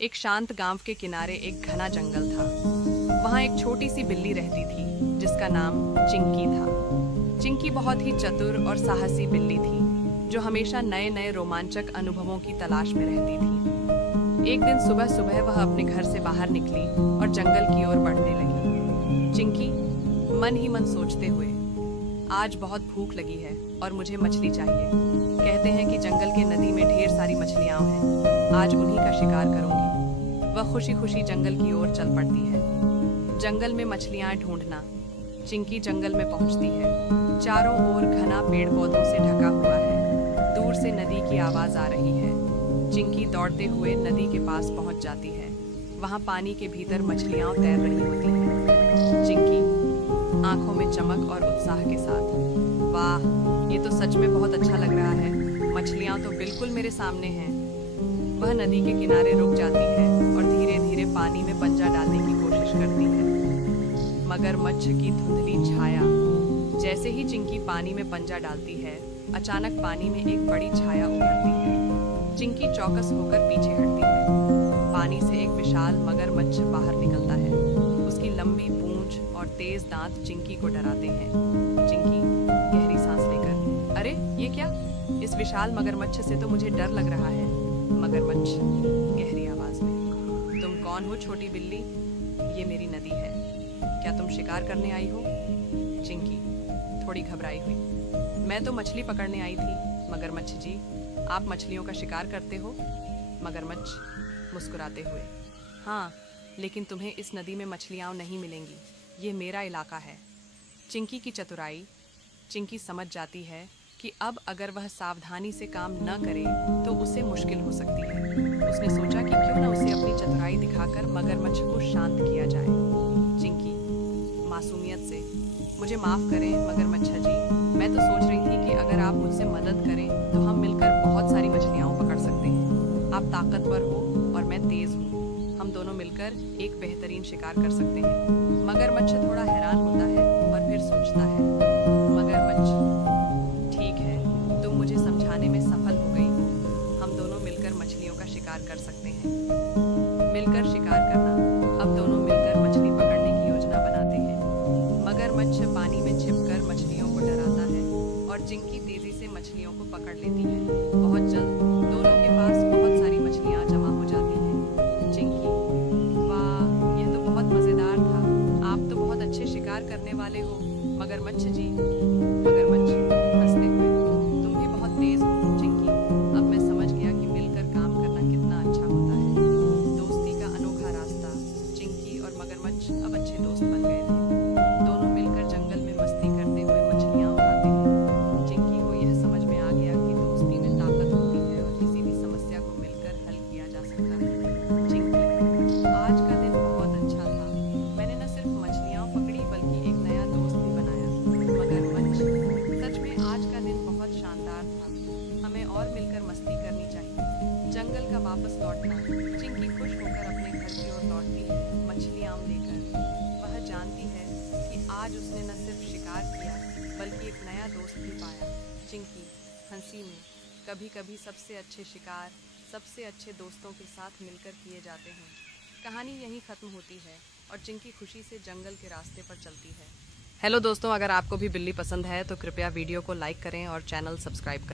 एक शांत गांव के किनारे एक घना जंगल था। वहां एक छोटी सी बिल्ली रहती थी जिसका नाम चिंकी था। चिंकी बहुत ही चतुर और साहसी बिल्ली थी जो हमेशा नए नए रोमांचक अनुभवों की तलाश में रहती थी। एक दिन सुबह सुबह वह अपने घर से बाहर निकली और जंगल की ओर बढ़ने लगी। चिंकी मन ही मन सोचते हुए, आज बहुत भूख लगी है और मुझे मछली चाहिए। कहते हैं कि जंगल के नदी में ढेर सारी मछलियां हैं, आज उन्हीं का शिकार करूंगी। वह खुशी खुशी जंगल की ओर चल पड़ती है। जंगल में मछलियां ढूंढना। चिंकी जंगल में पहुंचती है। चारों ओर घना पेड़ पौधों से ढका हुआ है। दूर से नदी की आवाज आ रही है। चिंकी दौड़ते हुए नदी के पास पहुंच जाती है। वहां पानी के भीतर मछलियां तैर रही होती हैं। चिंकी आंखों में चमक और उत्साह के साथ, वाह, ये तो सच में बहुत अच्छा लग रहा है। मछलियां तो बिल्कुल मेरे सामने हैं। वह नदी के किनारे रुक जाती है और धीरे धीरे पानी में पंजा डालने की कोशिश करती है। मगरमच्छ की धुंधली छाया। जैसे ही चिंकी पानी में पंजा डालती है, अचानक पानी में एक बड़ी छाया उभरती है। चिंकी चौकस होकर पीछे हटती है। पानी से एक विशाल मगरमच्छ बाहर निकलता है। उसकी लंबी पूंछ और तेज दांत चिंकी को डराते हैं। चिंकी गहरी सांस लेकर, अरे ये क्या? इस विशाल मगरमच्छ से तो मुझे डर लग रहा है। मगरमच्छ गहरी आवाज में, तुम कौन हो छोटी बिल्ली? ये मेरी नदी है, क्या तुम शिकार करने आई हो? चिंकी थोड़ी घबराई हुई, मैं तो मछली पकड़ने आई थी मगरमच्छ जी। आप मछलियों का शिकार करते हो? मगरमच्छ मुस्कुराते हुए, हाँ, लेकिन तुम्हें इस नदी में मछलियाँ नहीं मिलेंगी, ये मेरा इलाका है। चिंकी की चतुराई। चिंकी समझ जाती है कि अब अगर वह सावधानी से काम न करे तो उसे मुश्किल हो सकती है। उसने सोचा कि क्यों न उसे अपनी चतुराई दिखाकर मगरमच्छ को शांत किया जाए। चिंकी मासूमियत से, मुझे माफ़ करें मगरमच्छ जी, मैं तो सोच रही थी कि अगर आप मुझसे मदद करें तो हम मिलकर बहुत सारी मछलियाँ पकड़ सकते हैं। आप ताकतवर हो और मैं तेज़ हूँ, हम दोनों मिलकर एक बेहतरीन शिकार कर सकते हैं। मगरमच्छ थोड़ा हैरान होता है और फिर सोचता है, मगरमच्छ ठीक है, तुम मुझे समझाने में सफल हो गई हो, हम दोनों मिलकर मछलियों का शिकार कर सकते हैं। मिलकर शिकार करना। अब दोनों मिलकर मछली पकड़ने की योजना बनाते हैं। मगरमच्छ पानी में छिपकर मछलियों को डराता है और चिंकी तेजी से मछलियों को पकड़ लेती है। बहुत जल्द दोनों के पास बहुत सारी मछलियाँ जमा हो जाती हैं। चिंकी, वाह, यह तो बहुत मज़ेदार था, आप तो बहुत अच्छे शिकार करने वाले हो मगरमच्छ जी। मगरमच्छ हंसते हुए, तुम भी बहुत तेज हो चिंकी, अब मैं समझ गया कि मिलकर काम करना कितना अच्छा होता है। दोस्ती का अनोखा रास्ता। चिंकी और मगरमच्छ अब अच्छे दोस्त बन गए थे। दोनों मिलकर जंगल में मस्ती करते हुए मछलियाँ उठाते हैं। चिंकी को यह समझ में आ गया कि दोस्ती में ताकत होती है और किसी भी समस्या को मिलकर हल किया जा सकता है। चिंकी, आज का दिन बहुत अच्छा था, मैंने न सिर्फ मछलियाँ पकड़ी बल्कि एक नया दोस्त भी बनाया। मगरमच्छ, सच में आज का दिन बहुत शानदार था, हमें और मिलकर मस्ती करनी चाहिए। जंगल का वापस लौटना। चिंकी खुश होकर अपने घर की ओर लौटती है, मछलियाँ लेकर। वह जानती है कि आज उसने न सिर्फ शिकार किया बल्कि एक नया दोस्त भी पाया। चिंकी हंसी में, कभी कभी सबसे अच्छे शिकार सबसे अच्छे दोस्तों के साथ मिलकर किए जाते हैं। कहानी यहीं ख़त्म होती है और चिंकी खुशी से जंगल के रास्ते पर चलती है। हेलो दोस्तों, अगर आपको भी बिल्ली पसंद है तो कृपया वीडियो को लाइक करें और चैनल सब्सक्राइब करें।